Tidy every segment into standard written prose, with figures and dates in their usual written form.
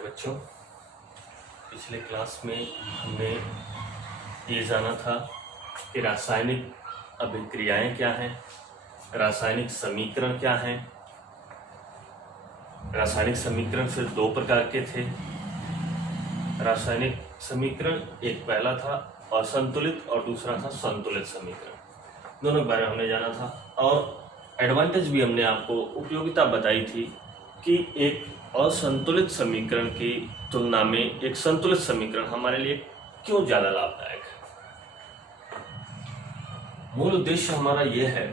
है बच्चों। पिछले क्लास में हमने ये जाना था कि रासायनिक अभिक्रियाएं क्या हैं, रासायनिक समीकरण क्या हैं। रासायनिक समीकरण सिर्फ दो प्रकार के थे। रासायनिक समीकरण एक पहला था असंतुलित और दूसरा था संतुलित समीकरण। दोनों के बारे में हमने जाना था और एडवांटेज भी हमने आपको उपयोगिता बताई थी कि एक असंतुलित समीकरण की तुलना में एक संतुलित समीकरण हमारे लिए क्यों ज्यादा लाभदायक है। मूल उद्देश्य हमारा यह है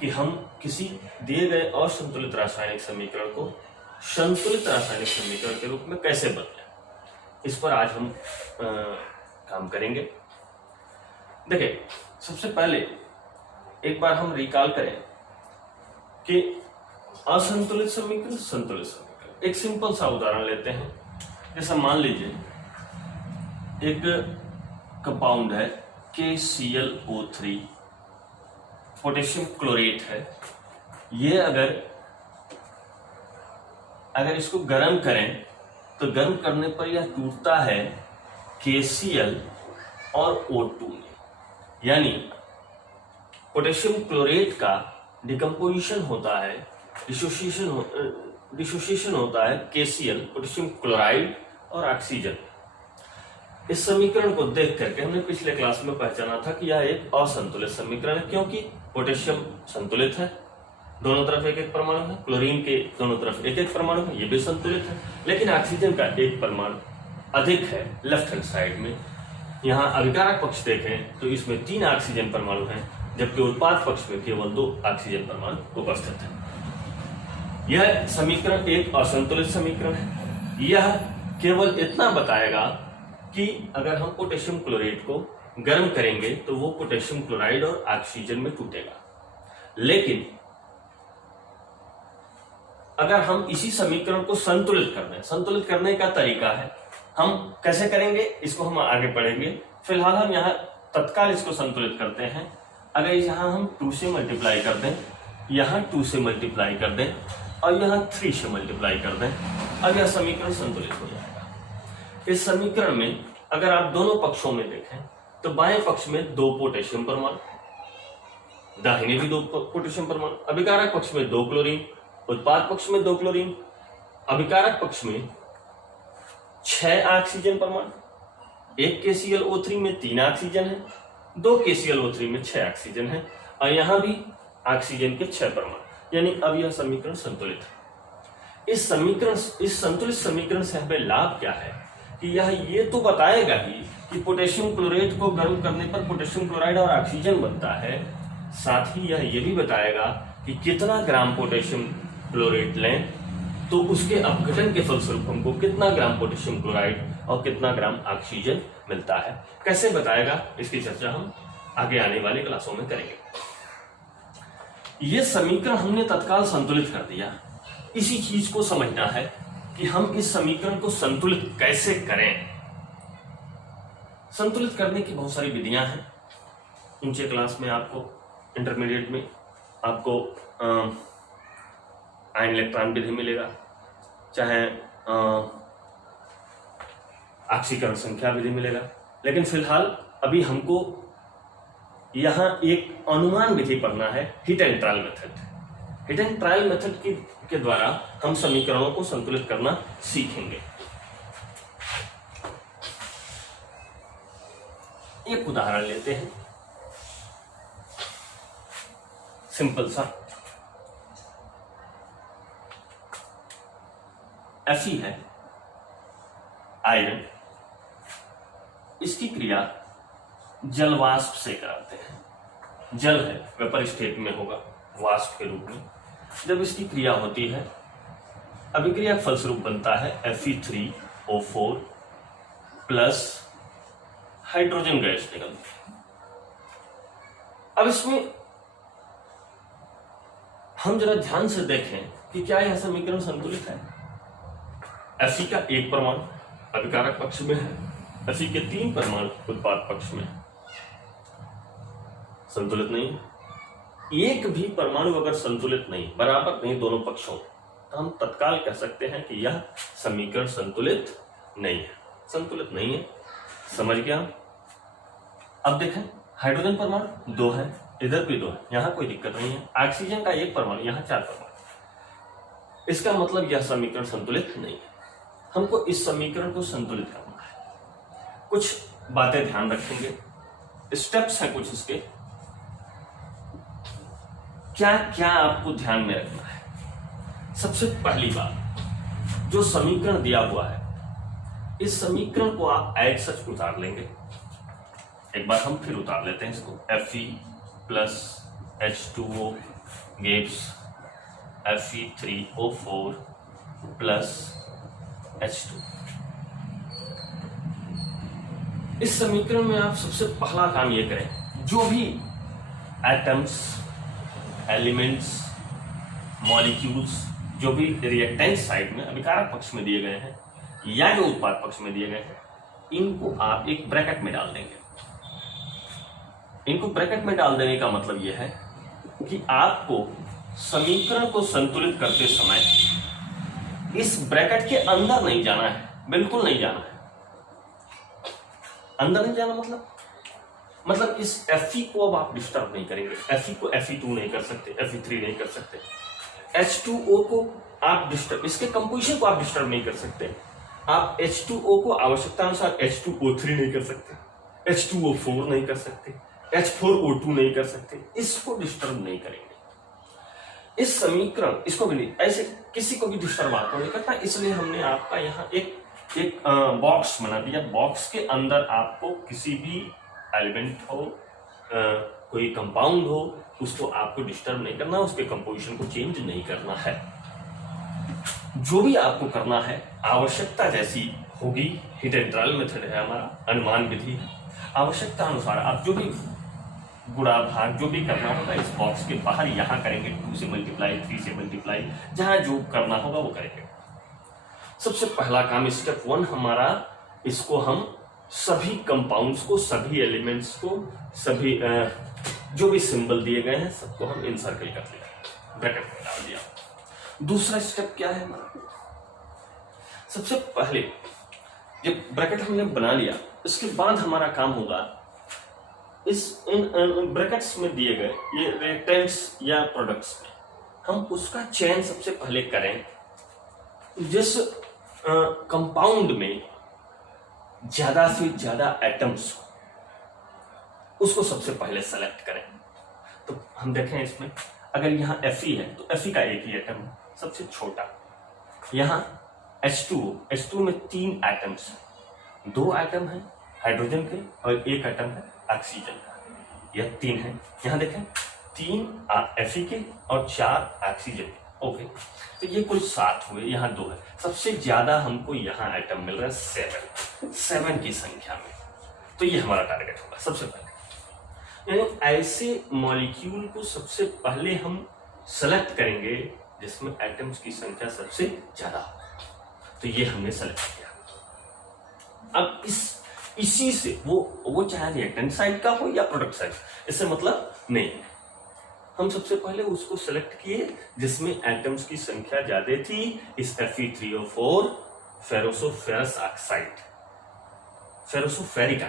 कि हम किसी दिए गए असंतुलित रासायनिक समीकरण को संतुलित रासायनिक समीकरण के रूप में कैसे बदलें, इस पर आज हम काम करेंगे। देखिए, सबसे पहले एक बार हम रिकॉल करें कि असंतुलित समीकरण, संतुलित समीकरण। एक सिंपल सा उदाहरण लेते हैं। जैसा मान लीजिए एक कंपाउंड है KClO3, पोटेशियम क्लोरेट है। ये अगर इसको गर्म करें तो गर्म करने पर यह टूटता है KCl और O2 में, यानी पोटेशियम क्लोरेट का डिकम्पोजिशन होता है, डिसोसिएशन होता है KCl, पोटेशियम क्लोराइड और ऑक्सीजन। इस समीकरण को देख करके हमने पिछले क्लास में पहचाना था कि यह एक असंतुलित समीकरण है, क्योंकि पोटेशियम संतुलित है, दोनों तरफ एक एक परमाणु है, क्लोरीन के दोनों तरफ एक एक परमाणु है, ये भी संतुलित है। लेकिन ऑक्सीजन का एक परमाणु अधिक है लेफ्ट हैंड साइड में। यहाँ अभिकारक पक्ष देखें तो इसमें 3 ऑक्सीजन परमाणु हैं, जबकि उत्पाद पक्ष में केवल 2 ऑक्सीजन परमाणु उपस्थित है। यह समीकरण एक असंतुलित समीकरण है। यह केवल इतना बताएगा कि अगर हम पोटेशियम क्लोरेट को गर्म करेंगे तो वो पोटेशियम क्लोराइड और ऑक्सीजन में टूटेगा। लेकिन अगर हम इसी समीकरण को संतुलित कर दें, संतुलित करने का तरीका है, हम कैसे करेंगे इसको हम आगे पढ़ेंगे। फिलहाल हम यहाँ तत्काल इसको संतुलित करते हैं। अगर यहाँ हम 2 से मल्टीप्लाई कर दें, यहाँ 2 से मल्टीप्लाई कर दें और यहाँ 3 से मल्टीप्लाई कर दें, अब यह समीकरण संतुलित हो जाएगा। इस समीकरण में अगर आप दोनों पक्षों में देखें तो बाएं पक्ष में 2 पोटेशियम परमाणु, दाहिने भी 2 पोटेशियम परमाणु, अभिकारक पक्ष में 2 क्लोरीन, उत्पाद पक्ष में 2 क्लोरीन, अभिकारक पक्ष में 6 ऑक्सीजन परमाणु, एक KClO3 में 3 ऑक्सीजन है, 2 KClO3 में 6 ऑक्सीजन है और यहां भी ऑक्सीजन के 6 परमाणु, यानी अब यह समीकरण संतुलित है। इस संतुलित समीकरण से हमें लाभ क्या है कि यह ये तो बताएगा ही कि पोटेशियम क्लोरेट को गर्म करने पर पोटेशियम क्लोराइड और ऑक्सीजन बनता है, साथ ही यह ये भी बताएगा कि कितना ग्राम पोटेशियम क्लोरेट लें तो उसके अपघटन के फलस्वरूप हमको कितना ग्राम पोटेशियम क्लोराइड और कितना ग्राम ऑक्सीजन मिलता है। कैसे बताएगा, इसकी चर्चा हम आगे आने वाली क्लासों में करेंगे। यह समीकरण हमने तत्काल संतुलित कर दिया। इसी चीज को समझना है कि हम इस समीकरण को संतुलित कैसे करें। संतुलित करने की बहुत सारी विधियां हैं। ऊंचे क्लास में आपको, इंटरमीडिएट में आपको आयन इलेक्ट्रॉन विधि मिलेगा, चाहे ऑक्सीकरण संख्या विधि मिलेगा। लेकिन फिलहाल अभी हमको यहां एक अनुमान विधि पढ़ना है, hit and trial method. Hit and trial method के द्वारा हम समीकरणों को संतुलित करना सीखेंगे। एक उदाहरण लेते हैं, सिंपल सा। Fe है आयरन, इसकी क्रिया जल वाष्प से कराते हैं। जल है, वेपर स्टेट में होगा, वाष्प के रूप में। जब इसकी क्रिया होती है, अभिक्रिया फलस्वरूप बनता है Fe3O4 प्लस हाइड्रोजन गैस निकलती है। अब इसमें हम जरा ध्यान से देखें कि क्या यह समीकरण संतुलित है। Fe का एक परमाणु अभिकारक पक्ष में है, Fe के 3 परमाणु उत्पाद पक्ष में, संतुलित नहीं। एक भी परमाणु अगर संतुलित नहीं, बराबर नहीं दोनों पक्षों, तो हम तत्काल कह सकते हैं कि यह समीकरण संतुलित नहीं है, संतुलित नहीं है। समझ गया? अब देखें, हाइड्रोजन परमाणु 2 है, इधर भी 2 है, यहां कोई दिक्कत नहीं है। ऑक्सीजन का 1 परमाणु, यहां 4 परमाणु, इसका मतलब यह समीकरण संतुलित नहीं है। हमको इस समीकरण को संतुलित करना है। कुछ बातें ध्यान रखेंगे, स्टेप्स हैं कुछ इसके, क्या क्या आपको ध्यान में रखना है। सबसे पहली बात, जो समीकरण दिया हुआ है, इस समीकरण को आप एज सच उतार लेंगे। एक बार हम फिर उतार लेते हैं इसको। Fe plus H2O gives Fe3O4 plus H2। इस समीकरण में आप सबसे पहला काम ये करें, जो भी एटम्स, एलिमेंट्स, मॉलिक्यूल्स, जो भी रिएक्टेंट साइड में अभिकारक पक्ष में दिए गए हैं या जो उत्पाद पक्ष में दिए गए हैं, इनको आप एक ब्रैकेट में डाल देंगे। इनको ब्रैकेट में डाल देने का मतलब यह है कि आपको समीकरण को संतुलित करते समय इस ब्रैकेट के अंदर नहीं जाना है, बिल्कुल नहीं जाना है। अंदर नहीं जाना मतलब इस Fe को अब आप डिस्टर्ब नहीं करेंगे। Fe को Fe2 नहीं कर सकते, Fe3 नहीं कर सकते। H2O को आप डिस्टर्ब, इसके कंपोजिशन को आप डिस्टर्ब नहीं कर सकते। आप H2O को आवश्यकता अनुसार H2O3 नहीं कर सकते, H2O4 नहीं कर सकते, H4O2 नहीं कर सकते। इसको डिस्टर्ब नहीं करेंगे। इस समीकरण, इसको भी नहीं, ऐसे किसी को भी डिस्टर्ब आपको नहीं करता। इसलिए हमने आपका यहाँ एक बॉक्स बना दिया। बॉक्स के अंदर आपको किसी भी एलिमेंट हो, कोई कंपाउंड हो, उसको आपको डिस्टर्ब नहीं करना, उसके कंपोजिशन को चेंज नहीं करना है। जो भी आपको करना है आवश्यकता जैसी होगी, हिट एंड ट्रायल मेथड है हमारा, अनुमान विधि है। आवश्यकता अनुसार आप जो भी गुणा भाग जो भी करना होगा इस बॉक्स के बाहर यहाँ करेंगे। 2 से मल्टीप्लाई, 3 से मल्टीप्लाई, जहां जो करना होगा वो करेंगे। सबसे पहला काम स्टेप 1 हमारा, इसको हम सभी कंपाउंड्स को, सभी एलिमेंट्स को, सभी जो भी सिंबल दिए गए हैं सबको हम इनसर्कल कर लिया, ब्रैकेट में डाल दिया। दूसरा स्टेप क्या है हमारा? सबसे पहले जब ब्रैकेट हमने बना लिया, इसके बाद हमारा काम होगा इन ब्रैकेट्स में दिए गए ये रिएक्टेंट्स या प्रोडक्ट्स में हम उसका चयन सबसे पहले करें। जिस कंपाउंड में ज्यादा से ज्यादा एटम्स हो उसको सबसे पहले सेलेक्ट करें। तो हम देखें इसमें, अगर यहाँ Fe है तो Fe का एक ही एटम है, सबसे छोटा। यहाँ H2 में 3 एटम्स हैं, 2 एटम है हाइड्रोजन के और 1 एटम है ऑक्सीजन का, यह 3 है। यहाँ देखें 3 Fe के और 4 ऑक्सीजन के। ओके, तो ये कुल 7 हुए, यहाँ 2 है। सबसे ज्यादा हमको यहाँ आइटम मिल रहा है 7 की संख्या में। तो ये हमारा टारगेट होगा सबसे पहले। यानी ऐसे मॉलिक्यूल को सबसे पहले हम सेलेक्ट करेंगे जिसमें एटम्स की संख्या सबसे ज्यादा हो। तो ये हमने सेलेक्ट किया। अब इसी से वो चाहे रिएक्टेंट साइड का हो या प्रोडक्ट साइड, इससे मतलब नहीं है। हम सबसे पहले उसको सेलेक्ट किए जिसमें एटम्स की संख्या ज्यादा थी। इस Fe3O4 फेरोसोफेरस ऑक्साइड, फेरोसोफेरिक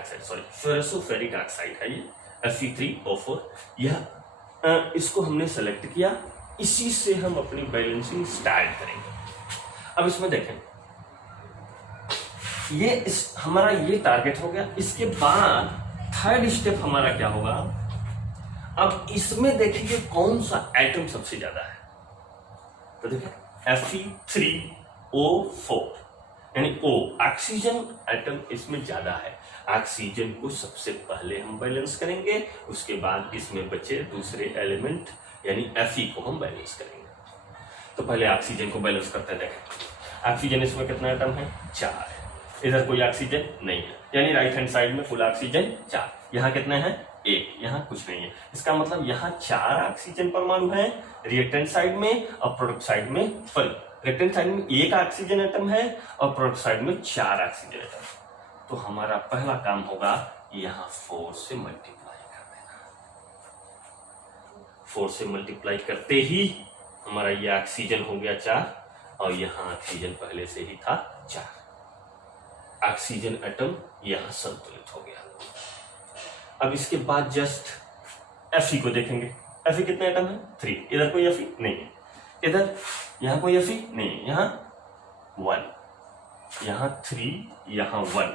ऑक्साइड है ये Fe3O4। यह इसको हमने सेलेक्ट किया, इसी से हम अपनी बैलेंसिंग स्टार्ट करेंगे। अब इसमें देखें, हमारा ये टारगेट हो गया। इसके बाद थर्ड स्टेप हमारा क्या होगा? अब इसमें देखिए कौन सा एटम सबसे ज्यादा है। तो देखिए Fe3O4 यानी O, ऑक्सीजन एटम इसमें ज्यादा है। ऑक्सीजन को सबसे पहले हम बैलेंस करेंगे, उसके बाद इसमें बचे दूसरे एलिमेंट यानी Fe को हम बैलेंस करेंगे। तो पहले ऑक्सीजन को बैलेंस करते हैं। देखें ऑक्सीजन इसमें कितना एटम है? 4 है। इधर कोई ऑक्सीजन नहीं है, यानी राइट हैंड साइड में कुल ऑक्सीजन 4। यहाँ कितने हैं? 1। यहाँ कुछ नहीं है। इसका मतलब यहाँ 4 ऑक्सीजन परमाणु है रिएक्टेंट साइड में, और प्रोडक्ट साइड में रिएक्टेंट साइड में 1 ऑक्सीजन एटम है और प्रोडक्ट साइड में 4 ऑक्सीजन एटम। तो हमारा पहला काम होगा यहाँ 4 से मल्टीप्लाई कर देना। 4 से मल्टीप्लाई करते ही हमारा ये ऑक्सीजन हो गया 4 और यहाँ ऑक्सीजन पहले से ही था 4। ऑक्सीजन एटम यहाँ संतुलित हो गया। अब इसके बाद जस्ट Fe को देखेंगे। Fe कितने एटम है? 3। इधर कोई Fe नहीं है, इधर यहाँ कोई Fe नहीं है, यहाँ 1, यहाँ 3, यहाँ 1।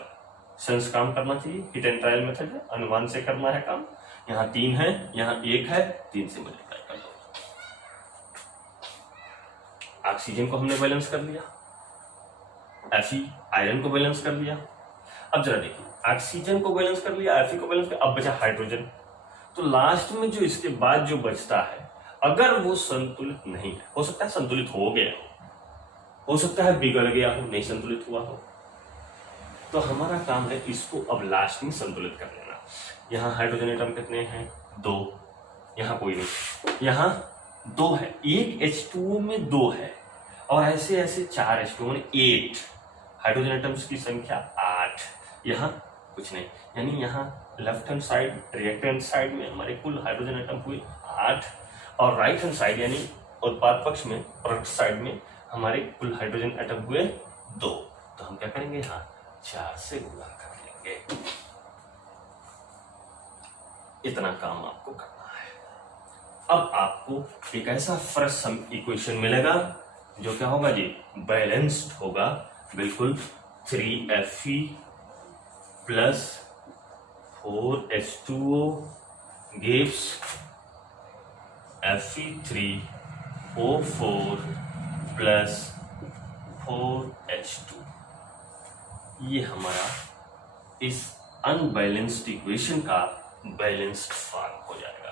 सेंस काम करना चाहिए, हिट एंड ट्रायल मेथड है, अनुमान से करना है काम। यहाँ 3 है, यहाँ 1 है, 3 से मल्टीप्लाई कर लो। ऑक्सीजन को हमने बैलेंस कर लिया, Fe आयरन को बैलेंस कर लिया। अब जरा देखिए, ऑक्सीजन को बैलेंस कर लिया, Fe को बैलेंस कर, अब बचा हाइड्रोजन। तो लास्ट में जो इसके बाद जो बचता है, अगर वो संतुलित नहीं है, हो सकता है संतुलित हो गया हो सकता है बिगड़ गया हो, नहीं संतुलित हुआ हो, तो हमारा काम है इसको अब लास्ट में संतुलित कर लेना। यहाँ हाइड्रोजन एटम कितने हैं? 2। यहाँ कोई नहीं, यहाँ 2 है, एक H2O में 2 है, और ऐसे ऐसे 4 H2O में 8। हाइड्रोजन एटम्स की संख्या 8। यहाँ कुछ नहीं, यानी यहाँ left hand side, reactant side में हमारे कुल हाइड्रोजन एटम हुए 8, और राइट हैंड साइड यानी उत्पाद पक्ष में, प्रोडक्ट साइड में हमारे कुल हाइड्रोजन एटम हुए 2। तो हम क्या करेंगे? यहाँ 4 से गुणा कर लेंगे। इतना काम आपको करना है। अब आपको एक ऐसा फ्रेश सम इक्वेशन मिलेगा जो क्या होगा जी? बैलेंस्ड होगा बिल्कुल। 3Fe plus 4H2O gives Fe3O4 plus 4H2। ये हमारा इस अनबैलेंस्ड इक्वेशन का बैलेंस्ड फॉर्म हो जाएगा।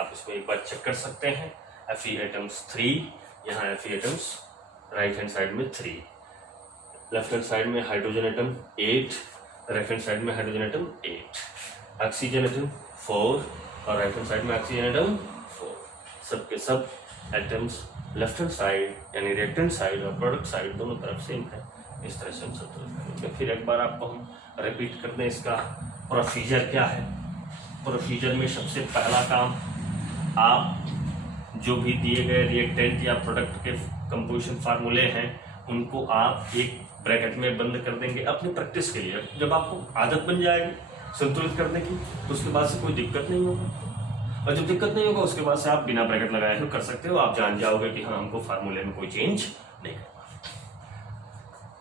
आप इसमें एक बार चेक कर सकते हैं। Fe एटम्स 3, यहाँ Fe atoms right hand side में 3, लेफ्ट हैंड साइड में hydrogen atom 8, right hand side में हाइड्रोजन एटम 8, ऑक्सीजन एटम 4, और राइट हैंड साइड में ऑक्सीजन एटम 4। सबके सब एटम्स लेफ्ट हैंड साइड यानी रिएक्टेंट साइड और प्रोडक्ट साइड दोनों तरफ सेम है। इस तरह से हम संतुलित करेंगे। फिर एक बार आपको हम रिपीट कर दें इसका प्रोसीजर क्या है। प्रोसीजर में सबसे पहला काम, आप जो भी दिए गए रिएक्टेंट या प्रोडक्ट के कंपोजिशन फार्मूले हैं उनको आप एक ब्रैकेट में बंद कर देंगे अपनी प्रैक्टिस के लिए। जब आपको आदत बन जाएगी संतुलित करने की तो उसके बाद से कोई दिक्कत नहीं होगा, और जब दिक्कत नहीं होगा उसके बाद से आप बिना ब्रैकेट लगाए हुए कर सकते हो। आप जान जाओगे कि हाँ, हमको फार्मूले में कोई चेंज नहीं करना।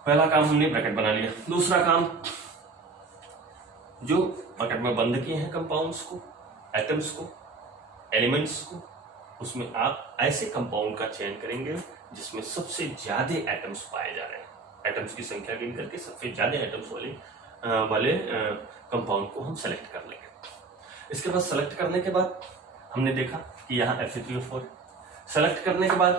पहला काम हमने ब्रैकेट बना लिया। दूसरा काम, जो ब्रैकेट में बंद किए हैं कंपाउंड्स को, एटम्स को, एलिमेंट्स को, उसमें आप ऐसे कंपाउंड का चयन करेंगे जिसमें सबसे ज्यादा एटम्स पाए जा रहे हैं। एटम्स की संख्या गिन करके सबसे ज्यादा एटम्स वाले कंपाउंड को हम सेलेक्ट कर लेंगे। इसके बाद सेलेक्ट करने के बाद हमने देखा कि यहाँ Fe3O4 सेलेक्ट करने के बाद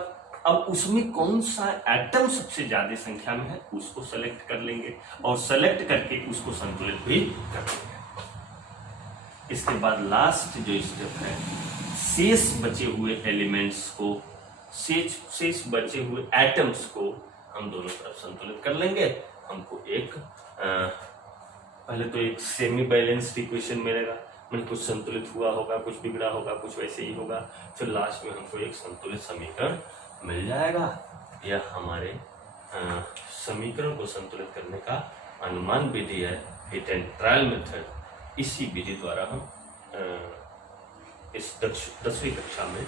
अब उसमें कौन सा एटम सबसे ज्यादा संख्या में है उसको सेलेक्ट कर लेंगे, और सेलेक्ट करके उसको संतुलित भी कर लेंगे। इसके बाद लास्ट जो स्टेप है, शेष बचे हुए एलिमेंट्स को, शेष बचे हुए एटम्स को हम दोनों तरफ संतुलित कर लेंगे। हमको एक पहले तो एक सेमी बैलेंस्ड इक्वेशन मिलेगा, मतलब कुछ संतुलित हुआ होगा, कुछ बिगड़ा होगा, कुछ वैसे ही होगा। फिर लास्ट में हमको एक संतुलित समीकरण मिल जाएगा। यह हमारे समीकरण को संतुलित करने का अनुमान विधि है, हिट एंड ट्रायल मेथड। इसी विधि द्वारा हम इस 10वीं कक्षा में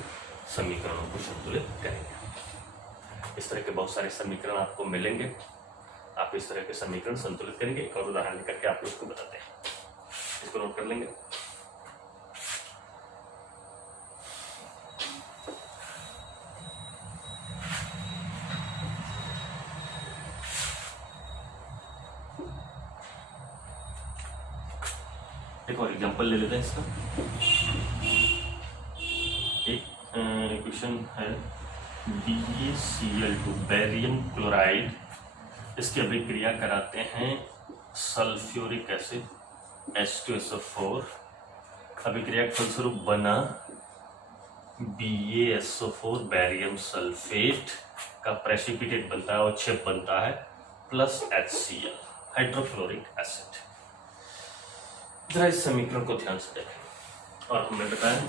समीकरणों को संतुलित करेंगे। इस तरह के बहुत सारे समीकरण आपको मिलेंगे। आप इस तरह के समीकरण संतुलित करेंगे। एक और उदाहरण लेकर के आप लोग को बताते हैं, इसको नोट कर लेंगे। एक और एग्जांपल ले लेते हैं इसका। एक इक्वेशन है BaCl2 बैरियम क्लोराइड, इसकी अभिक्रिया कराते हैं सल्फ्यूरिक एसिड H2SO4। अभिक्रिया के फलस्वरूप बना BaSO4 बैरियम सल्फेट का प्रेसिपिटेट बनता है और छिप बनता है प्लस HCl हाइड्रोक्लोरिक एसिड। जरा इस समीकरण को ध्यान से देखें और हमें बताएं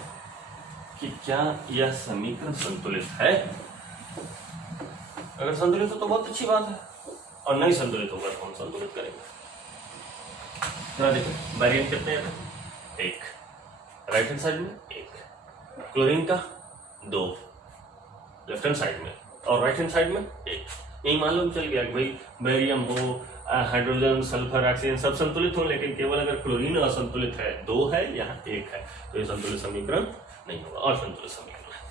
कि क्या यह समीकरण संतुलित है। अगर संतुलित हो तो बहुत अच्छी बात है, और नहीं संतुलित होगा तो हम संतुलित करेंगे। जरा देखो बैरियम कितने हैं? एक, राइट हैंड साइड में एक, क्लोरीन का 2 लेफ्ट हैंड साइड में, और राइट हैंड साइड में एक। यही मालूम चल गया कि भाई बैरियम हो, हाइड्रोजन, सल्फर, ऑक्सीजन सब संतुलित हो, लेकिन केवल अगर क्लोरीन असंतुलित है, 2 है, यहाँ 1 है, तो ये संतुलित समीकरण नहीं होगा, और संतुलित समीकरण है।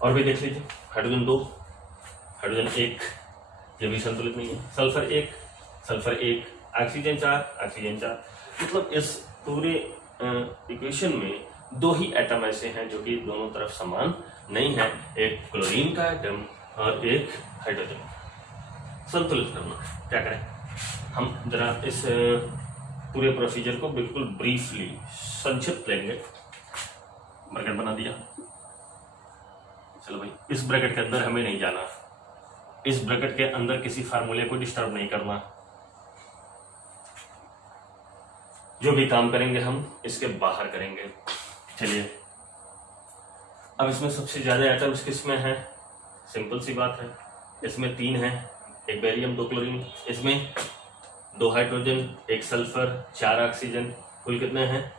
और भी देख लीजिए, हाइड्रोजन 2, हाइड्रोजन 1, ये भी संतुलित नहीं है। Sulphur 1, sulphur 1, oxygen 4, oxygen 4। मतलब इस पूरे इक्वेशन में 2 ही एटम ऐसे हैं जो कि दोनों तरफ समान नहीं है, एक क्लोरीन का एटम और एक हाइड्रोजन। संतुलित करना क्या करें हम, जरा इस पूरे प्रोसीजर को बिल्कुल ब्रीफली संक्षिप्त लेंगे। ब्रैकेट बना दिया, चलो भाई इस ब्रैकेट के अंदर हमें नहीं जाना, इस ब्रैकेट के अंदर किसी फार्मूले को डिस्टर्ब नहीं करना, जो भी काम करेंगे हम इसके बाहर करेंगे। चलिए अब इसमें सबसे ज्यादा एटम्स किसमें हैं? सिंपल सी बात है, इसमें 3 हैं, एक बैरियम 2 क्लोरीन, इसमें 2 हाइड्रोजन 1 सल्फर 4 ऑक्सीजन, कुल कितने हैं?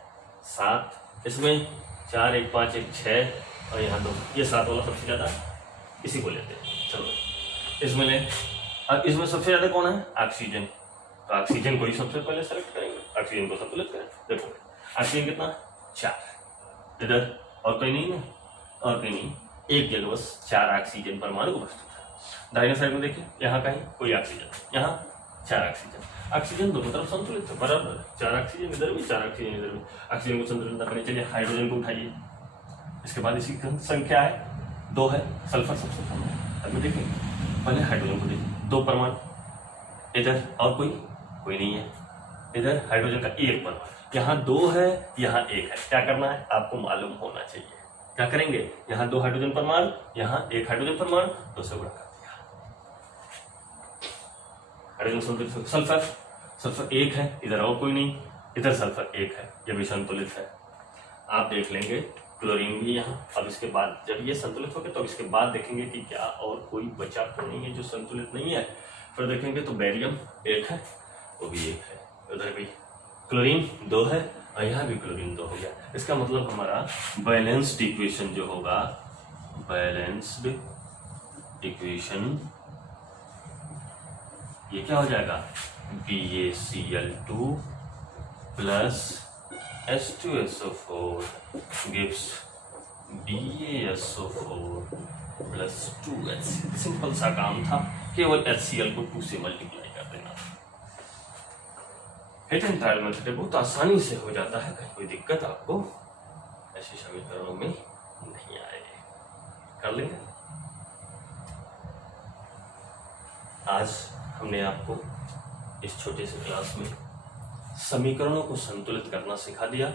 7। इसमें 4 1 5 1 6 और यहाँ 2, ये 7 वाला सबसे ज्यादा, इसी को लेते हैं। चलो इसमें ले, अब इसमें सबसे ज्यादा कौन है? ऑक्सीजन, तो ऑक्सीजन को ही सबसे पहले सेलेक्ट करेंगे, ऑक्सीजन को संतुलित करें। देखो ऑक्सीजन कितना? 4, इधर और कोई नहीं है, और कोई नहीं, एक जगह बस 4 ऑक्सीजन परमाणु उपस्थित है। दाहिने साइड में देखिए, यहाँ कहीं कोई ऑक्सीजन, यहाँ 4 ऑक्सीजन, ऑक्सीजन दोनों तरफ संतुलित है, बराबर 4 ऑक्सीजन इधर भी 4 ऑक्सीजन इधर भी। ऑक्सीजन को संतुलित करने चलिए हाइड्रोजन को उठाइए, इसके बाद इसकी संख्या है 2 है, सल्फर सबसे कम है। अब देखिए पहले हाइड्रोजन को देखिए, 2 परमाणु इधर, और कोई नहीं है, इधर हाइड्रोजन का 1 परमाणु, यहाँ 2 है, यहाँ 1 है। क्या करना है आपको मालूम होना चाहिए, क्या करेंगे? यहाँ 2 हाइड्रोजन परमाणु, यहाँ 1 हाइड्रोजन परमाणु, 2 से गुणा कर दिया, हाइड्रोजन संतुलित। सल्फर 1 है, इधर और कोई नहीं, इधर सल्फर 1 है, ये भी संतुलित है। आप देख लेंगे क्लोरीन भी यहाँ। अब इसके बाद जब ये संतुलित हो गए तो इसके बाद देखेंगे कि क्या और कोई बचा तो नहीं है जो संतुलित नहीं है। फिर देखेंगे तो बैरियम 1 है, वो भी 1 है, उधर भी क्लोरीन 2 है, और यहाँ भी क्लोरीन 2 हो गया। इसका मतलब हमारा बैलेंस्ड इक्वेशन जो होगा, बैलेंस्ड इक्वेशन ये क्या हो जाएगा? BaCl2 plus H2SO4 gives BaSO4 plus 2HCl। Simple सा काम था, केवल HCl को 2 से मल्टीप्लाई कर देना। हिट एंड ट्रायल मेथड बहुत आसानी से हो जाता है, कहीं कोई दिक्कत आपको ऐसे समीकरणों में नहीं आएगी। कर लेंगे। आज हमने आपको इस छोटे से क्लास में समीकरणों को संतुलित करना सिखा दिया।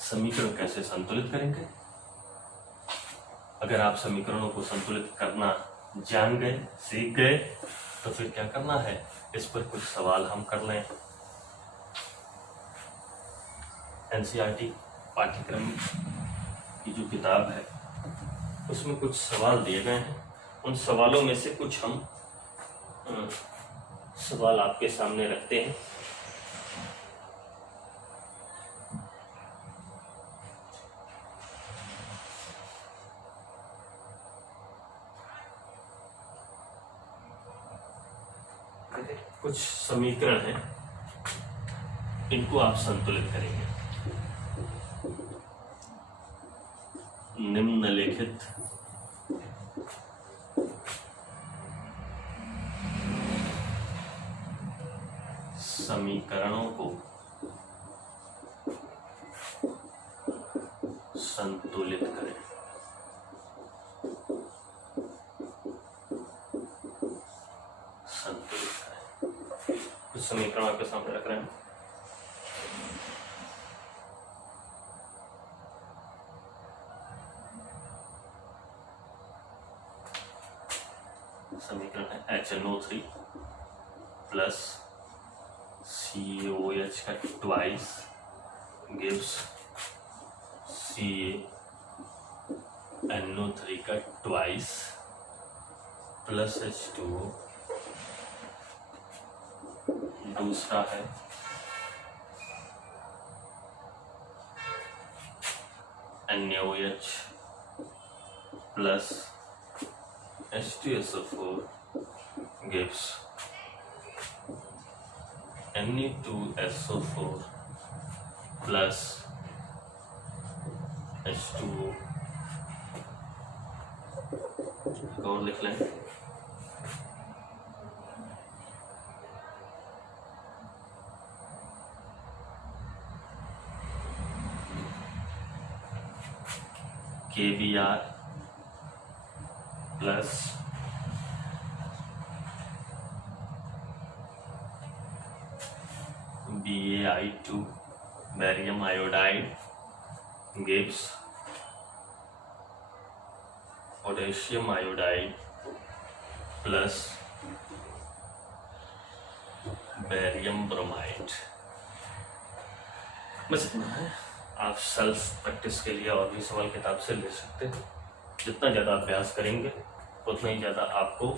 समीकरण कैसे संतुलित करेंगे, अगर आप समीकरणों को संतुलित करना जान गए, सीख गए, तो फिर क्या करना है, इस पर कुछ सवाल हम कर लें। NCERT पाठ्यक्रम की जो किताब है उसमें कुछ सवाल दिए गए हैं, उन सवालों में से कुछ हम सवाल आपके सामने रखते हैं। कुछ समीकरण हैं, इनको आप संतुलित करेंगे। निम्नलिखित समीकरणों को संतुलित करें। कुछ समीकरण आपके सामने रख रहे हैं। समीकरण है HNO3 प्लस CaOH का ट्वाइस गिव्स CaNO3 का ट्वाइस प्लस H2O, दूसरा है NaOH plus H2SO4 gives Ne2SO4 plus H2O। और लिख लें KBr plus BaI2 barium iodide gives potassium iodide plus barium bromide. बस इतना है। आप सेल्फ प्रैक्टिस के लिए और भी सवाल किताब से ले सकते हैं। जितना ज़्यादा अभ्यास करेंगे उतना ही ज़्यादा आपको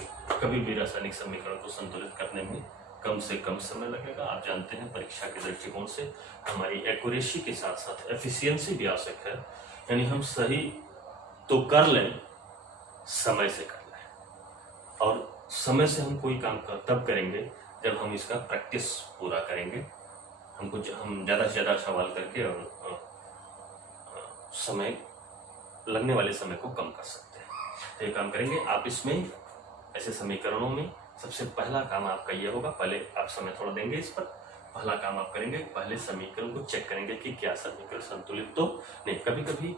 कभी भी रासायनिक समीकरण को संतुलित करने में कम से कम समय लगेगा। आप जानते हैं परीक्षा के दृष्टिकोण से हमारी एक्यूरेसी के साथ साथ एफिशिएंसी भी आवश्यक है, यानी हम सही तो कर लें, समय से कर लें। और समय से हम कोई काम तब करेंगे जब हम इसका प्रैक्टिस पूरा करेंगे। हम ज़्यादा से ज़्यादा सवाल करके और समय लगने वाले समय को कम कर सकते हैं। तो ये काम करेंगे आप। इसमें ऐसे समीकरणों में सबसे पहला काम आपका ये होगा, पहले आप समय थोड़ा देंगे इस पर। पहला काम आप करेंगे, पहले समीकरण को चेक करेंगे कि क्या समीकरण संतुलित तो नहीं। कभी कभी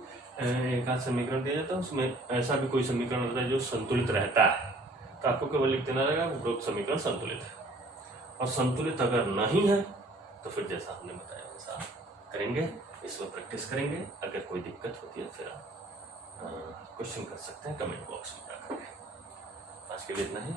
एक आध समीकरण दिया जाता है, उसमें ऐसा भी कोई समीकरण होता है जो संतुलित रहता है, तो आपको केवल लिख देना रहेगा उपरोक्त समीकरण संतुलित है। और संतुलित अगर नहीं है तो फिर जैसा हमने बताया वैसा करेंगे, इसमें प्रैक्टिस करेंगे। अगर कोई दिक्कत होती है फिर आप क्वेश्चन कर सकते हैं कमेंट बॉक्स में जाकर के। आज के लिए इतना ही।